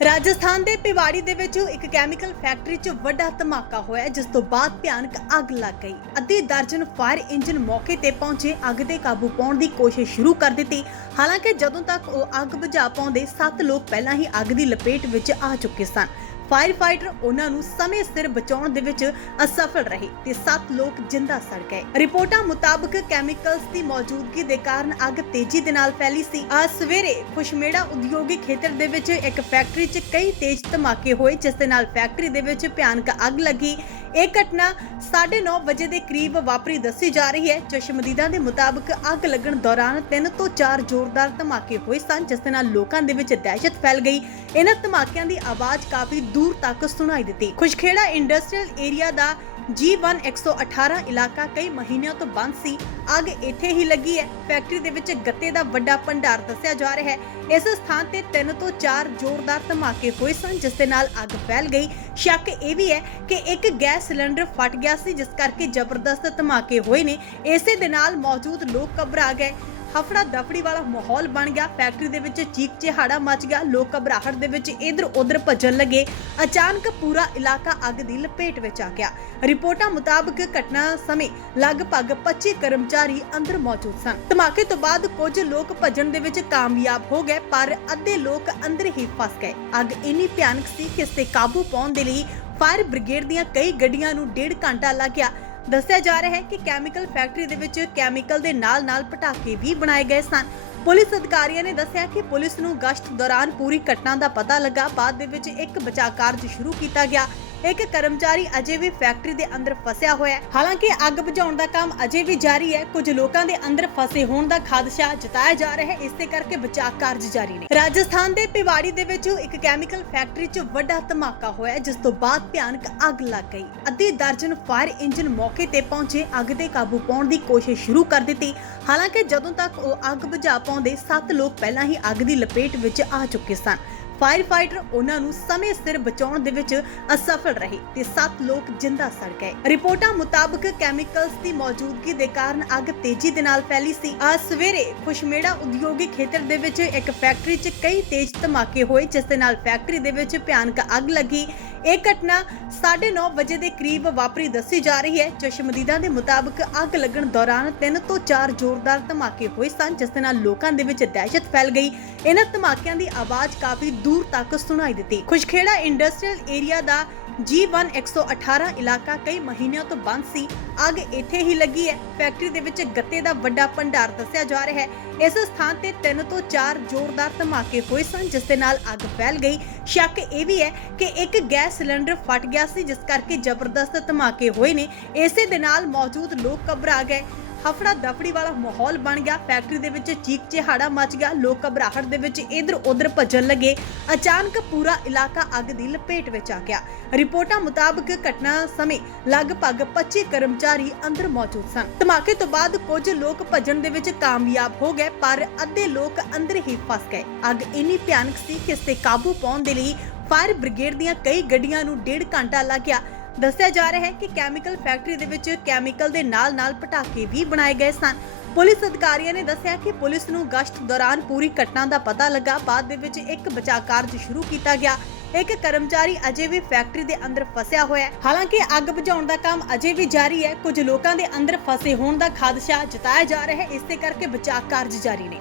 ਰਾਜਸਥਾਨ ਦੇ ਪਿਵਾੜੀ ਦੇ ਵਿੱਚ ਇੱਕ ਕੈਮੀਕਲ ਫੈਕਟਰੀ 'ਚ ਵੱਡਾ ਧਮਾਕਾ ਹੋਇਆ ਜਿਸ ਤੋਂ ਬਾਅਦ ਭਿਆਨਕ ਅੱਗ ਲੱਗ ਗਈ। ਅੱਧੀ ਦਰਜਨ ਫਾਇਰ ਇੰਜਨ ਮੌਕੇ ਤੇ ਪਹੁੰਚੇ, ਅੱਗ ਤੇ ਕਾਬੂ ਪਾਉਣ ਦੀ ਕੋਸ਼ਿਸ਼ ਸ਼ੁਰੂ ਕਰ ਦਿੱਤੀ। ਹਾਲਾਂਕਿ ਜਦੋਂ ਤੱਕ ਉਹ ਅੱਗ ਬੁਝਾ ਪਾਉਂਦੇ 7 ਲੋਕ ਪਹਿਲਾਂ ਹੀ ਅੱਗ ਦੀ ਲਪੇਟ ਵਿੱਚ ਆ ਚੁੱਕੇ ਸਨ। ਫਾਇਰ ਫਾਈਟਰ ਉਹਨਾਂ ਨੂੰ ਸਮੇਂ ਸਿਰ ਬਚਾਉਣ ਦੇ ਵਿੱਚ ਅਸਫਲ ਰਹੇ ਤੇ 7 ਲੋਕ ਜਿੰਦਾ ਸੜ ਗਏ। ਰਿਪੋਰਟਾਂ ਮੁਤਾਬਕ ਕੈਮੀਕਲਸ ਦੀ ਮੌਜੂਦਗੀ ਦੇ ਕਾਰਨ ਅੱਗ ਤੇਜ਼ੀ ਦੇ ਨਾਲ ਫੈਲੀ ਸੀ। ਅੱਜ ਸਵੇਰੇ ਖੁਸ਼ਮੇੜਾ ਉਦਯੋਗਿਕ ਖੇਤਰ ਦੇ ਵਿੱਚ ਇੱਕ ਫੈਕਟਰੀ 'ਚ ਕਈ ਤੇਜ਼ ਧਮਾਕੇ ਹੋਏ, ਜਿਸ ਦੇ ਨਾਲ ਫੈਕਟਰੀ ਦੇ ਵਿੱਚ ਭਿਆਨਕ ਅੱਗ ਲੱਗੀ। ਇਹ ਘਟਨਾ 9:30 ਵਜੇ ਦੇ ਕਰੀਬ ਵਾਪਰੀ ਦੱਸੀ ਜਾ ਰਹੀ ਹੈ। ਚਸ਼ਮਦੀਦਾਂ ਦੇ ਮੁਤਾਬਕ ਅੱਗ ਲੱਗਣ ਦੌਰਾਨ ਤਿੰਨ ਤੋਂ ਚਾਰ ਜ਼ੋਰਦਾਰ ਧਮਾਕੇ ਹੋਏ ਸਨ, ਜਿਸ ਦੇ ਨਾਲ ਲੋਕਾਂ ਦੇ ਵਿੱਚ ਦਹਿਸ਼ਤ ਫੈਲ ਗਈ। ਇਹਨਾਂ ਧਮਾਕਿਆਂ ਦੀ ਆਵਾਜ਼ ਕਾਫੀ ਦੂਰ ਤੱਕ ਸੁਣਾਈ ਦਿੱਤੀ। ਖੁਸ਼ਖੇੜਾ ਇੰਡਸਟਰੀਅਲ ਏਰੀਆ ਦਾ G1 118 ਇਲਾਕਾ ਕਈ ਮਹੀਨਿਆਂ ਤੋਂ ਬੰਦ ਸੀ। ਅੱਗ ਇੱਥੇ ਹੀ ਲੱਗੀ ਹੈ। ਫੈਕਟਰੀ ਦੇ ਵਿੱਚ ਗੱਤੇ ਦਾ ਵੱਡਾ ਭੰਡਾਰ ਦੱਸਿਆ ਜਾ ਰਿਹਾ ਹੈ। ਇਸ ਸਥਾਨ ਤੇ ਤਿੰਨ ਤੋਂ ਚਾਰ ਜ਼ੋਰਦਾਰ ਧਮਾਕੇ ਹੋਏ ਸਨ, ਜਿਸ ਦੇ ਨਾਲ ਅੱਗ ਫੈਲ ਗਈ। ਸ਼ੱਕ ਇਹ ਵੀ ਹੈ ਕਿ ਇੱਕ ਗੈਸ ਸਿਲੰਡਰ ਫਟ ਗਿਆ ਸੀ, ਜਿਸ ਕਰਕੇ ਜ਼ਬਰਦਸਤ ਧਮਾਕੇ ਹੋਏ ਨੇ। ਇਸੇ ਦੇ ਨਾਲ ਮੌਜੂਦ ਲੋਕ ਘਬਰਾ ਗਏ। ਹਫੜਾ ਦਫੜੀ ਵਾਲਾ ਮਾਹੌਲ ਬਣ ਗਿਆ। ਫੈਕਟਰੀ ਦੇ ਵਿੱਚ ਚੀਕ ਚਿਹਾੜਾ ਮਚ ਗਿਆ। ਲੋਕ ਘਬਰਾਹਟ ਦੇ ਵਿੱਚ ਇਧਰ ਉਧਰ ਭੱਜਣ ਲੱਗੇ। ਅਚਾਨਕ ਪੂਰਾ ਇਲਾਕਾ ਅੱਗ ਦੀ ਲਪੇਟ ਵਿੱਚ ਆ ਗਿਆ। ਰਿਪੋਰਟਾਂ ਮੁਤਾਬਕ ਘਟਨਾ ਸਮੇਂ ਲਗਭਗ 25 ਕਰਮਚਾਰੀ ਅੰਦਰ ਮੌਜੂਦ ਸਨ। ਧਮਾਕੇ ਤੋਂ ਬਾਅਦ ਕੁਝ ਲੋਕ ਭੱਜਣ ਦੇ ਵਿੱਚ ਕਾਮਯਾਬ ਹੋ ਗਏ, ਪਰ ਅੱਧੇ ਲੋਕ ਅੰਦਰ ਹੀ ਫਸ ਗਏ। ਅੱਗ ਇੰਨੀ ਭਿਆਨਕ ਸੀ ਕਿ ਇਸ ਤੇ ਕਾਬੂ ਪਾਉਣ ਦੇ ਲਈ ਫਾਇਰ ਬ੍ਰਿਗੇਡ ਦੀਆਂ ਕਈ ਗੱਡੀਆਂ ਨੂੰ ਡੇਢ ਘੰਟਾ ਲੱਗਿਆ ਦੱਸਿਆ ਜਾ ਰਿਹਾ ਹੈ ਕਿ ਕੈਮੀਕਲ ਫੈਕਟਰੀ ਦੇ ਵਿੱਚ ਕੈਮੀਕਲ ਦੇ ਨਾਲ-ਨਾਲ ਪਟਾਕੇ ਵੀ ਬਣਾਏ ਗਏ ਸਨ। ਪੁਲਿਸ ਅਧਿਕਾਰੀਆਂ ਨੇ ਦੱਸਿਆ ਕਿ ਪੁਲਿਸ ਨੂੰ ਗਸ਼ਤ ਦੌਰਾਨ ਪੂਰੀ ਘਟਨਾ ਦਾ ਪਤਾ ਲੱਗਾ। ਬਾਅਦ ਦੇ ਵਿੱਚ ਇੱਕ ਬਚਾਅ ਕਾਰਜ ਸ਼ੁਰੂ ਕੀਤਾ ਗਿਆ। ਇੱਕ ਕਰਮਚਾਰੀ ਅਜੇ ਵੀ ਫੈਕਟਰੀ ਦੇ ਅੰਦਰ ਫਸਿਆ ਹੋਇਆ ਹੈ। ਹਾਲਾਂਕਿ ਅੱਗ ਬੁਝਾਉਣ ਦਾ ਕੰਮ ਅਜੇ ਵੀ ਜਾਰੀ ਹੈ। ਕੁਝ ਲੋਕਾਂ ਦੇ ਅੰਦਰ ਫਸੇ ਹੋਣ ਦਾ ਖਦਸ਼ਾ ਜਤਾਇਆ ਜਾ ਰਿਹਾ ਹੈ। ਇਸੇ ਕਰਕੇ ਬਚਾਅ ਕਾਰਜ ਜਾਰੀ ਨੇ। ਰਾਜਸਥਾਨ ਦੇ ਪਿਵਾੜੀ ਦੇ ਵਿੱਚ ਇੱਕ ਕੈਮੀਕਲ ਫੈਕਟਰੀ 'ਚ ਵੱਡਾ ਧਮਾਕਾ ਹੋਇਆ ਜਿਸ ਤੋਂ ਬਾਅਦ ਭਿਆਨਕ ਅੱਗ ਲੱਗ ਗਈ। ਅੱਧੀ ਦਰਜਨ ਫਾਇਰ ਇੰਜਨ ਮੌਕੇ ਤੇ ਪਹੁੰਚੇ। ਅੱਗ ਤੇ ਕਾਬੂ ਪਾਉਣ ਦੀ ਕੋਸ਼ਿਸ਼ ਸ਼ੁਰੂ ਕਰ ਦਿੱਤੀ। ਹਾਲਾਂਕਿ ਜਦੋਂ ਤੱਕ ਉਹ ਅੱਗ ਬੁਝਾ ਪਾਉਂਦੇ 7 ਲੋਕ ਪਹਿਲਾਂ ਹੀ ਅੱਗ ਦੀ ਲਪੇਟ ਵਿੱਚ ਆ ਚੁੱਕੇ ਸਨ। ਫਾਇਰ ਫਾਈਟਰ ਉਹਨਾਂ ਨੂੰ ਸਮੇਂ ਸਿਰ ਬਚਾਉਣ ਦੇ ਵਿੱਚ ਅਸਫਲ ਰਹੇ ਤੇ 7 ਲੋਕ ਜਿੰਦਾ ਸੜ ਗਏ। ਰਿਪੋਰਟਾਂ ਮੁਤਾਬਕ ਕੈਮੀਕਲਸ ਦੀ ਮੌਜੂਦਗੀ ਦੇ ਕਾਰਨ ਅੱਗ ਤੇਜ਼ੀ ਦੇ ਨਾਲ ਫੈਲੀ ਸੀ। ਅੱਜ ਸਵੇਰੇ ਖੁਸ਼ਮੇੜਾ ਉਦਯੋਗਿਕ ਖੇਤਰ ਦੇ ਵਿੱਚ ਇੱਕ ਫੈਕਟਰੀ 'ਚ ਕਈ ਤੇਜ਼ ਧਮਾਕੇ ਹੋਏ, ਜਿਸ ਦੇ ਨਾਲ ਫੈਕਟਰੀ ਦੇ ਵਿੱਚ ਭਿਆਨਕ ਅੱਗ ਲੱਗੀ। ਇਹ ਘਟਨਾ 9:30 ਵਜੇ ਦੇ ਕਰੀਬ ਵਾਪਰੀ ਦੱਸੀ ਜਾ ਰਹੀ ਹੈ। ਚਸ਼ਮਦੀਦਾਂ ਦੇ ਮੁਤਾਬਕ ਅੱਗ ਲੱਗਣ ਦੌਰਾਨ 3 ਤੋਂ 4 ਜ਼ੋਰਦਾਰ ਧਮਾਕੇ ਹੋਏ ਸਨ, ਜਿਸ ਦੇ ਨਾਲ ਲੋਕਾਂ ਦੇ ਵਿੱਚ ਦਹਿਸ਼ਤ ਫੈਲ ਗਈ। ਇਹਨਾਂ ਧਮਾਕਿਆਂ ਦੀ ਆਵਾਜ਼ ਕਾਫੀ ਦੂਰ ਤੱਕ ਸੁਣਾਈ ਦਿੱਤੀ। ਖੁਸ਼ਖੇੜਾ ਇੰਡਸਟਰੀਅਲ ਏਰੀਆ ਦਾ G1 118 ਇਲਾਕਾ ਕਈ ਮਹੀਨਿਆਂ ਤੋਂ ਬੰਦ ਸੀ। ਅੱਗ ਇੱਥੇ ਹੀ ਲੱਗੀ ਹੈ। ਫੈਕਟਰੀ ਦੇ ਵਿੱਚ ਗੱਤੇ ਦਾ ਵੱਡਾ ਭੰਡਾਰ ਦੱਸਿਆ ਜਾ ਰਿਹਾ ਹੈ। ਇਸ ਸਥਾਨ ਤੇ 3 ਤੋਂ 4 ਜ਼ੋਰਦਾਰ ਧਮਾਕੇ ਹੋਏ ਸਨ, ਜਿਸ ਦੇ ਨਾਲ ਅੱਗ ਫੈਲ ਗਈ। ਸ਼ੱਕ ਇਹ ਵੀ ਹੈ ਕਿ ਇੱਕ ਗੈਸ ਸਿਲੰਡਰ ਫਟ ਗਿਆ ਸੀ, ਜਿਸ ਕਰਕੇ ਜ਼ਬਰਦਸਤ ਧਮਾਕੇ ਹੋਏ ਨੇ। ਇਸੇ ਦੇ ਨਾਲ ਮੌਜੂਦ ਲੋਕ ਘਬਰਾ ਗਏ। ਹਫੜਾ ਦਫੜੀ ਵਾਲਾ ਮਾਹੌਲ ਬਣ ਗਿਆ। ਫੈਕਟਰੀ ਦੇ ਵਿੱਚ ਚੀਕ ਚਿਹਾੜਾ ਮਚ ਗਿਆ। ਲੋਕ ਘਬਰਾਹਟ ਦੇ ਵਿੱਚ ਇਧਰ ਉਧਰ ਭੱਜਣ ਲੱਗੇ। ਅਚਾਨਕ ਪੂਰਾ ਇਲਾਕਾ ਅੱਗ ਦੀ ਲਪੇਟ ਵਿੱਚ ਆ ਗਿਆ। ਰਿਪੋਰਟਾਂ ਮੁਤਾਬਕ ਘਟਨਾ ਸਮੇਂ ਲਗਭਗ 25 ਕਰਮਚਾਰੀ ਅੰਦਰ ਮੌਜੂਦ ਸਨ। ਧਮਾਕੇ ਤੋਂ ਬਾਅਦ ਕੁਝ ਲੋਕ ਭੱਜਣ ਦੇ ਵਿੱਚ ਕਾਮਯਾਬ ਹੋ ਗਏ, ਪਰ ਅੱਧੇ ਲੋਕ ਅੰਦਰ ਹੀ ਫਸ ਗਏ। ਅੱਗ ਇੰਨੀ ਭਿਆਨਕ ਸੀ ਕਿ ਇਸ ਤੇ ਕਾਬੂ ਪਾਉਣ ਦੇ ਲਈ ਫਾਇਰ ਬ੍ਰਿਗੇਡ ਦੀਆਂ ਕਈ ਗੱਡੀਆਂ ਨੂੰ ਡੇਢ ਘੰਟਾ ਲੱਗਿਆ ਦੱਸਿਆ ਜਾ ਰਿਹਾ ਹੈ ਕਿ ਕੈਮੀਕਲ ਫੈਕਟਰੀ ਦੇ ਵਿੱਚ ਕੈਮੀਕਲ ਦੇ ਨਾਲ-ਨਾਲ ਪਟਾਕੇ ਵੀ ਬਣਾਏ ਗਏ ਸਨ। ਪੁਲਿਸ ਅਧਿਕਾਰੀਆਂ ਨੇ ਦੱਸਿਆ ਕਿ ਪੁਲਿਸ ਨੂੰ ਗਸ਼ਤ ਦੌਰਾਨ ਪੂਰੀ ਘਟਨਾ ਦਾ ਪਤਾ ਲੱਗਾ। ਬਾਅਦ ਦੇ ਵਿੱਚ ਇੱਕ ਬਚਾਅ ਕਾਰਜ ਸ਼ੁਰੂ ਕੀਤਾ ਗਿਆ। ਇੱਕ ਕਰਮਚਾਰੀ ਅਜੇ ਵੀ ਫੈਕਟਰੀ ਦੇ ਅੰਦਰ ਫਸਿਆ ਹੋਇਆ ਹੈ। ਹਾਲਾਂਕਿ ਅੱਗ ਬੁਝਾਉਣ ਦਾ ਕੰਮ ਅਜੇ ਵੀ ਜਾਰੀ ਹੈ। ਕੁਝ ਲੋਕਾਂ ਦੇ ਅੰਦਰ ਫਸੇ ਹੋਣ ਦਾ ਖਦਸ਼ਾ ਜਤਾਇਆ ਜਾ ਰਿਹਾ ਹੈ। ਇਸੇ ਕਰਕੇ ਬਚਾਅ ਕਾਰਜ ਜਾਰੀ ਨੇ।